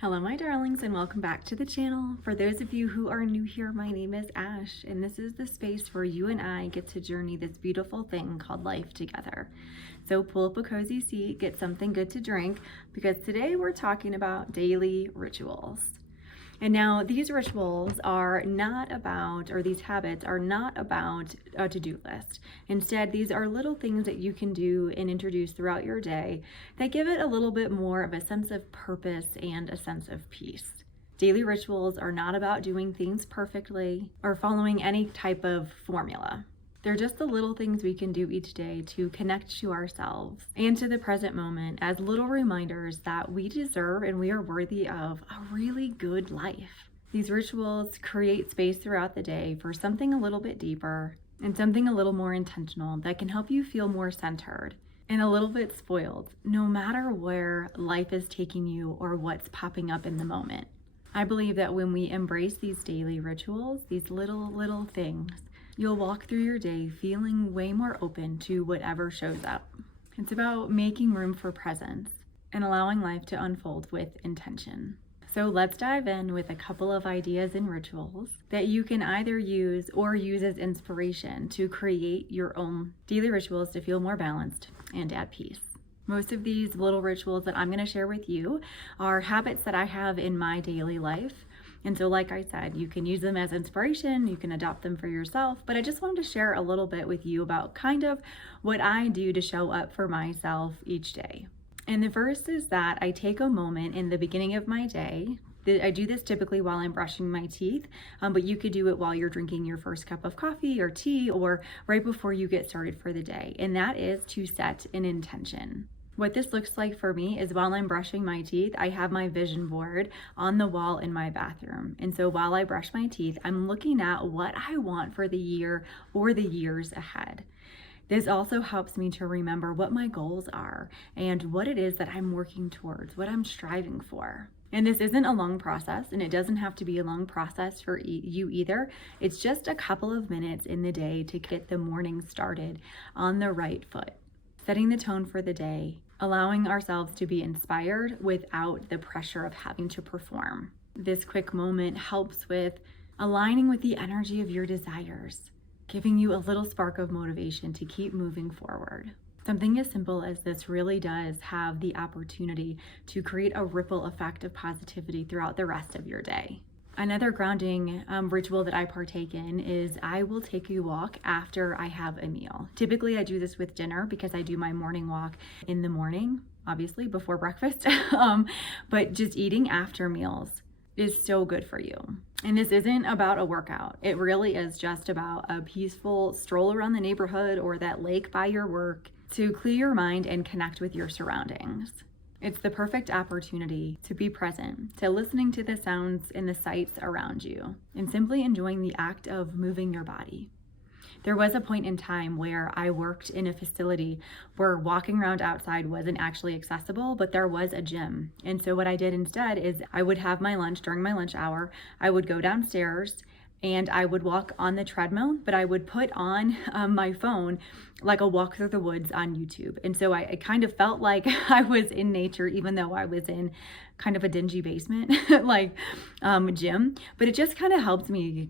Hello my darlings and welcome back to the channel. For those of you who are new here, my name is Ash and this is the space where you and I get to journey this beautiful thing called life together. So pull up a cozy seat, get something good to drink, because today we're talking about daily rituals. And now these rituals are not about, or these habits are not about a to-do list. Instead, these are little things that you can do and introduce throughout your day that give it a little bit more of a sense of purpose and a sense of peace. Daily rituals are not about doing things perfectly or following any type of formula. They're just the little things we can do each day to connect to ourselves and to the present moment as little reminders that we deserve and we are worthy of a really good life. These rituals create space throughout the day for something a little bit deeper and something a little more intentional that can help you feel more centered and a little bit spoiled, no matter where life is taking you or what's popping up in the moment. I believe that when we embrace these daily rituals, these little things, you'll walk through your day feeling way more open to whatever shows up. It's about making room for presence and allowing life to unfold with intention. So let's dive in with a couple of ideas and rituals that you can either use or use as inspiration to create your own daily rituals to feel more balanced and at peace. Most of these little rituals that I'm going to share with you are habits that I have in my daily life. And so like I said, you can use them as inspiration, you can adopt them for yourself, but I just wanted to share a little bit with you about kind of what I do to show up for myself each day. And the first is that I take a moment in the beginning of my day. I do this typically while I'm brushing my teeth, but you could do it while you're drinking your first cup of coffee or tea or right before you get started for the day. And that is to set an intention. What this looks like for me is while I'm brushing my teeth, I have my vision board on the wall in my bathroom. And so while I brush my teeth, I'm looking at what I want for the year or the years ahead. This also helps me to remember what my goals are and what it is that I'm working towards, what I'm striving for. And this isn't a long process, and it doesn't have to be a long process for you either. It's just a couple of minutes in the day to get the morning started on the right foot, setting the tone for the day, allowing ourselves to be inspired without the pressure of having to perform. This quick moment helps with aligning with the energy of your desires, giving you a little spark of motivation to keep moving forward. Something as simple as this really does have the opportunity to create a ripple effect of positivity throughout the rest of your day. Another grounding ritual that I partake in is I will take a walk after I have a meal. Typically I do this with dinner because I do my morning walk in the morning, obviously before breakfast, but just eating after meals is so good for you. And this isn't about a workout. It really is just about a peaceful stroll around the neighborhood or that lake by your work to clear your mind and connect with your surroundings. It's the perfect opportunity to be present, to listening to the sounds and the sights around you, and simply enjoying the act of moving your body. There was a point in time where I worked in a facility where walking around outside wasn't actually accessible, but there was a gym. And so what I did instead is I would have my lunch during my lunch hour. I would go downstairs and I would walk on the treadmill, but I would put on my phone like a walk through the woods on YouTube. And so I kind of felt like I was in nature, even though I was in kind of a dingy basement, like gym. But it just kind of helped me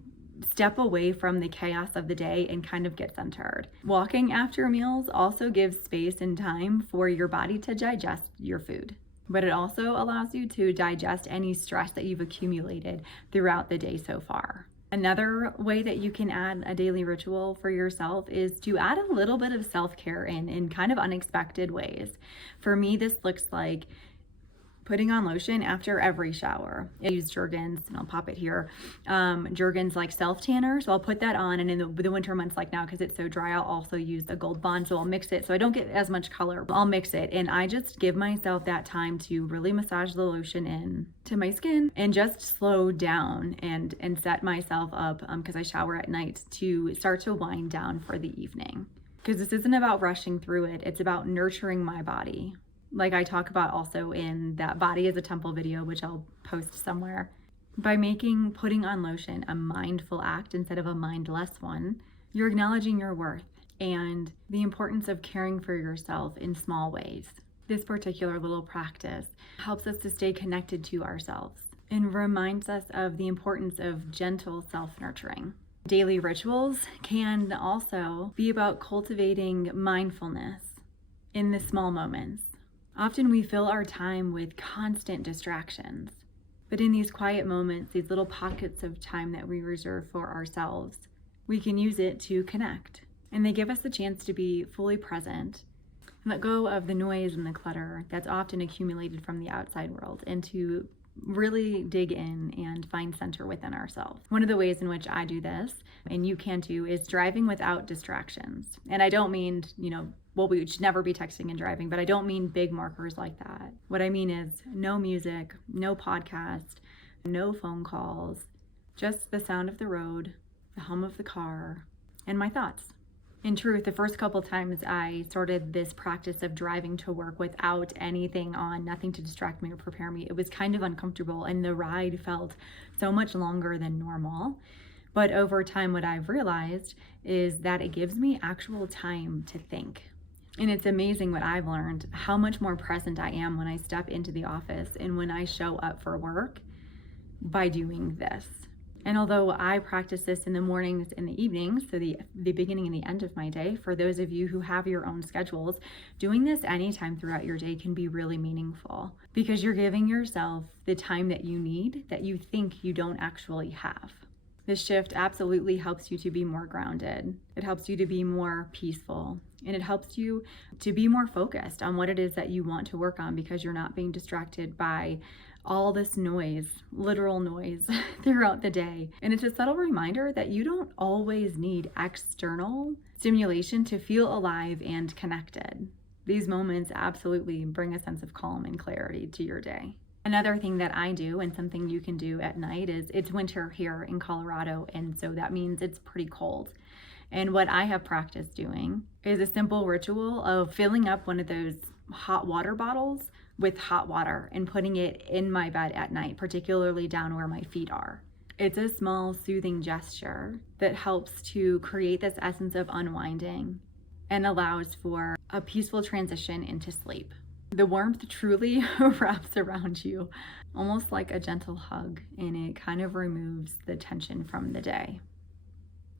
step away from the chaos of the day and kind of get centered. Walking after meals also gives space and time for your body to digest your food, but it also allows you to digest any stress that you've accumulated throughout the day so far. Another way that you can add a daily ritual for yourself is to add a little bit of self-care in kind of unexpected ways. For me, this looks like putting on lotion after every shower. I use Jergens, and I'll pop it here. Jergens like self tanner, so I'll put that on, and in the winter months like now, because it's so dry, I'll also use the Gold Bond, so I'll mix it so I don't get as much color. I'll mix it, and I just give myself that time to really massage the lotion in to my skin and just slow down and set myself up, because I shower at night, to start to wind down for the evening. Because this isn't about rushing through it, it's about nurturing my body. Like I talk about also in that Body is a Temple video, which I'll post somewhere. By making putting on lotion a mindful act instead of a mindless one, you're acknowledging your worth and the importance of caring for yourself in small ways. This particular little practice helps us to stay connected to ourselves and reminds us of the importance of gentle self-nurturing. Daily rituals can also be about cultivating mindfulness in the small moments. Often we fill our time with constant distractions, but in these quiet moments, these little pockets of time that we reserve for ourselves, we can use it to connect. And they give us the chance to be fully present, let go of the noise and the clutter that's often accumulated from the outside world, and to really dig in and find center within ourselves. One of the ways in which I do this, and you can too, is driving without distractions. And I don't mean, we should never be texting and driving, but I don't mean big markers like that. What I mean is no music, no podcast, no phone calls, just the sound of the road, the hum of the car, and my thoughts. In truth, the first couple times I started this practice of driving to work without anything on, nothing to distract me or prepare me, it was kind of uncomfortable, and the ride felt so much longer than normal. But over time, what I've realized is that it gives me actual time to think. And it's amazing what I've learned, how much more present I am when I step into the office and when I show up for work by doing this. And although I practice this in the mornings and the evenings, so the beginning and the end of my day, for those of you who have your own schedules, doing this anytime throughout your day can be really meaningful, because you're giving yourself the time that you need that you think you don't actually have. This shift absolutely helps you to be more grounded. It helps you to be more peaceful, and it helps you to be more focused on what it is that you want to work on, because you're not being distracted by all this noise, literal noise throughout the day. And it's a subtle reminder that you don't always need external stimulation to feel alive and connected. These moments absolutely bring a sense of calm and clarity to your day. Another thing that I do, and something you can do at night, is it's winter here in Colorado, and so that means it's pretty cold. And what I have practiced doing is a simple ritual of filling up one of those hot water bottles with hot water and putting it in my bed at night, particularly down where my feet are. It's a small, soothing gesture that helps to create this essence of unwinding and allows for a peaceful transition into sleep. The warmth truly wraps around you, almost like a gentle hug, and it kind of removes the tension from the day.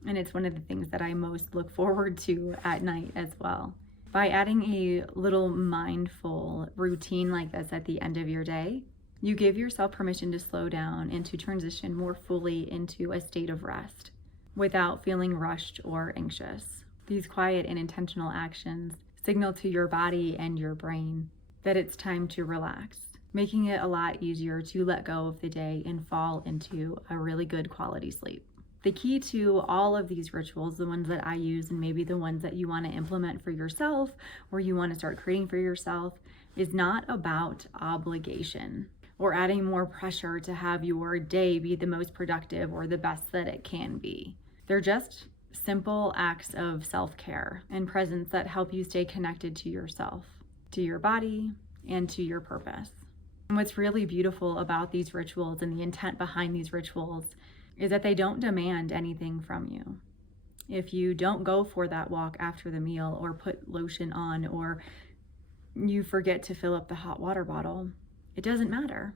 And it's one of the things that I most look forward to at night as well. By adding a little mindful routine like this at the end of your day, you give yourself permission to slow down and to transition more fully into a state of rest without feeling rushed or anxious. These quiet and intentional actions signal to your body and your brain that it's time to relax, making it a lot easier to let go of the day and fall into a really good quality sleep. The key to all of these rituals, the ones that I use and maybe the ones that you want to implement for yourself or you want to start creating for yourself, is not about obligation or adding more pressure to have your day be the most productive or the best that it can be. They're just simple acts of self-care and presence that help you stay connected to yourself, to your body, and to your purpose. And what's really beautiful about these rituals and the intent behind these rituals is that they don't demand anything from you. If you don't go for that walk after the meal or put lotion on, or you forget to fill up the hot water bottle, it doesn't matter.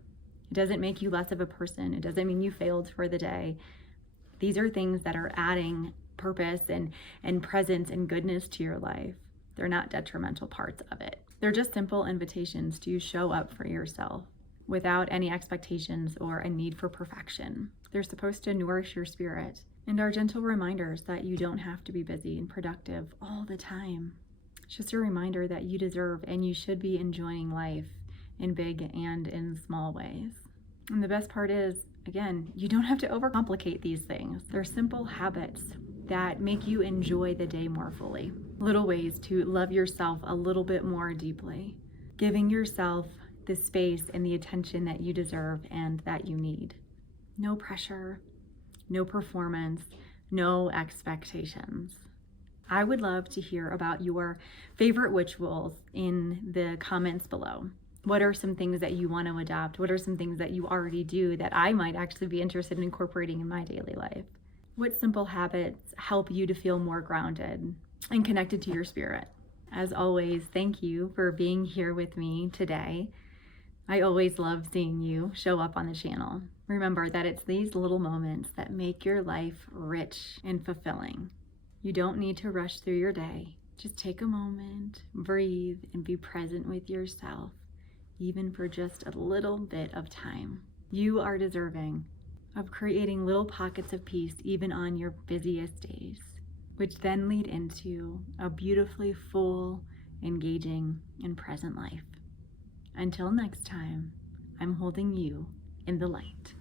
It doesn't make you less of a person. It doesn't mean you failed for the day. These are things that are adding purpose and presence and goodness to your life. They're not detrimental parts of it. They're just simple invitations to show up for yourself without any expectations or a need for perfection. They're supposed to nourish your spirit and are gentle reminders that you don't have to be busy and productive all the time. It's just a reminder that you deserve and you should be enjoying life in big and in small ways. And the best part is, again, you don't have to overcomplicate these things. They're simple habits that make you enjoy the day more fully. Little ways to love yourself a little bit more deeply, giving yourself the space and the attention that you deserve and that you need. No pressure, no performance, no expectations. I would love to hear about your favorite rituals in the comments below. What are some things that you want to adopt? What are some things that you already do that I might actually be interested in incorporating in my daily life? What simple habits help you to feel more grounded and connected to your spirit? As always, thank you for being here with me today. I always love seeing you show up on the channel. Remember that it's these little moments that make your life rich and fulfilling. You don't need to rush through your day. Just take a moment, breathe, and be present with yourself, even for just a little bit of time. You are deserving of creating little pockets of peace even on your busiest days, which then lead into a beautifully full, engaging, and present life. Until next time, I'm holding you in the light.